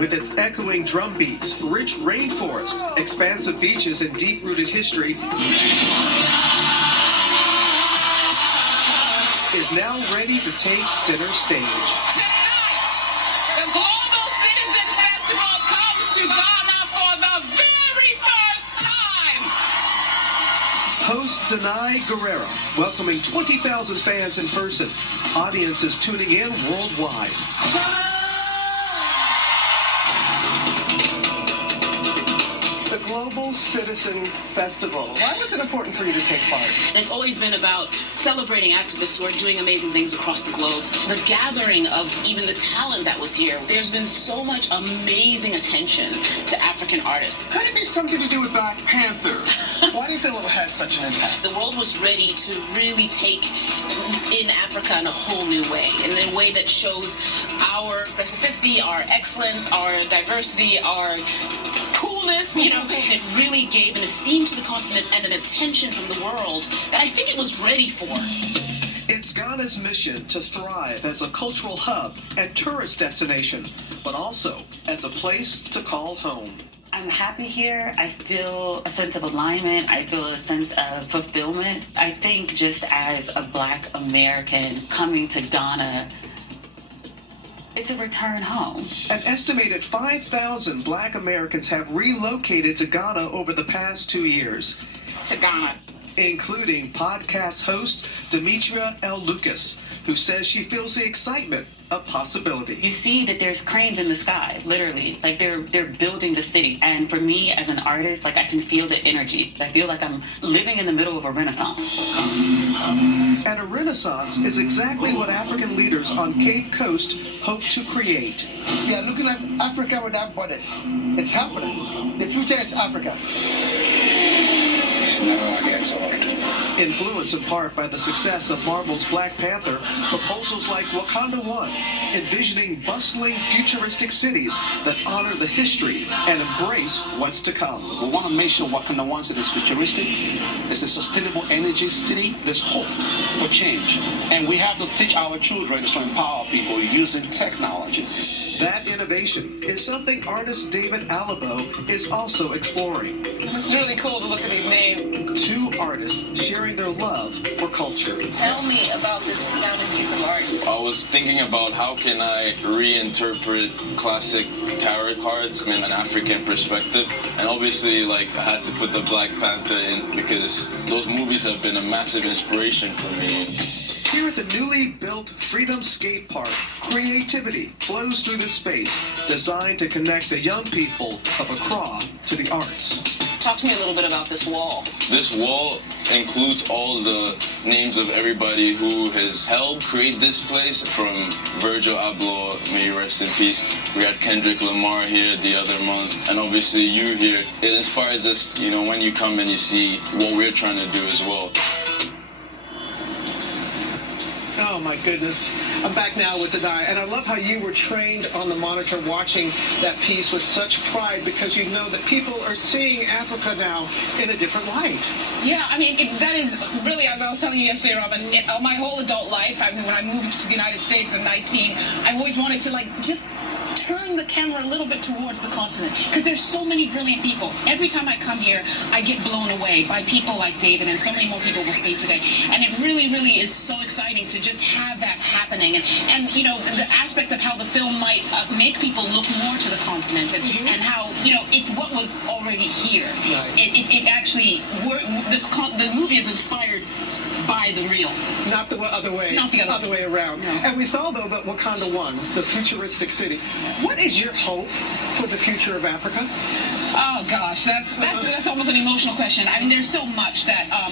with its echoing drum beats, rich rainforest, expansive beaches, and deep-rooted history, is now ready to take center stage. Tonight, the Global Citizen Festival comes to Ghana for the very first time. Host Danai Guerrero welcoming 20,000 fans in person. Audiences tuning in worldwide. The Global Citizen Festival. Why was it important for you to take part? It's always been about celebrating activists who are doing amazing things across the globe. The gathering of even the talent that was here. There's been so much amazing attention to African artists. Could it be something to do with Black Panther? Why do you feel it had such an impact? The world was ready to really take in Africa in a whole new way, in a way that shows our specificity, our excellence, our diversity, our coolness, it really gave an esteem to the continent and an attention from the world that I think it was ready for. It's Ghana's mission to thrive as a cultural hub and tourist destination, but also as a place to call home. I'm happy here. I feel a sense of alignment. I feel a sense of fulfillment. I think just as a Black American coming to Ghana, it's a return home. An estimated 5,000 Black Americans have relocated to Ghana over the past 2 years. To Ghana. Including podcast host Demetria L. Lucas, who says she feels the excitement of possibility. You see that there's cranes in the sky, literally. Like they're building the city. And for me as an artist, I can feel the energy. I feel like I'm living in the middle of a renaissance. And a renaissance is exactly what African leaders on Cape Coast hope to create. We are looking at Africa without borders. It's happening. The future is Africa. It's never gets old. Influenced in part by the success of Marvel's Black Panther, proposals like Wakanda One, envisioning bustling, futuristic cities that honor the history and embrace what's to come. We want to make sure Wakanda One is futuristic, it's a sustainable energy city, there's hope for change. And we have to teach our children to empower people using technology. That innovation is something artist David Alabo is also exploring. It's really cool to look at these names. Two artists sharing their love for culture. Tell me about this astounding piece of art. I was thinking about how can I reinterpret classic tarot cards in an African perspective, and obviously I had to put the Black Panther in because those movies have been a massive inspiration for me. Here at the newly built Freedom Skate Park, creativity flows through the space designed to connect the young people of Accra to the arts. Talk to me a little bit about this wall. This wall includes all the names of everybody who has helped create this place, from Virgil Abloh, may he rest in peace. We had Kendrick Lamar here the other month, and obviously you here. It inspires us, when you come and you see what we're trying to do as well. Oh my goodness. I'm back now with Danai, and I love how you were trained on the monitor watching that piece with such pride, because you know that people are seeing Africa now in a different light. Yeah, that is really, as I was telling you yesterday, Robin, my whole adult life, when I moved to the United States at 19, I always wanted to just turn the camera a little bit towards the continent, because there's so many brilliant people. Every time I come here, I get blown away by people like David, and so many more people will see today. And it really, really is so exciting to just have that happening. And the aspect of how the film might make people look more to the continent, and how, it's what was already here. Right. It actually, the movie is inspired by the real. Not the other way. Not the other way around. No. And we saw, though, that Wakanda One, the futuristic city. Yes. What is your hope for the future of Africa? Oh gosh, that's almost an emotional question. There's so much that I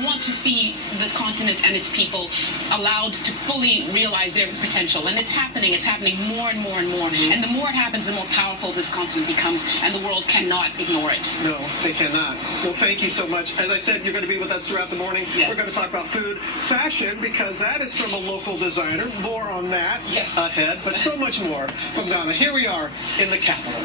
want to see the continent and its people allowed to fully realize their potential, and it's happening. It's happening more and more and more. And the more it happens, the more powerful this continent becomes, and the world cannot ignore it. No, they cannot. Well, thank you so much. As I said, you're going to be with us throughout the morning. Yes. We're going to talk about food, fashion, because that is from a local designer. More on that yes. ahead, but so much more from Ghana. Here we are in the capital.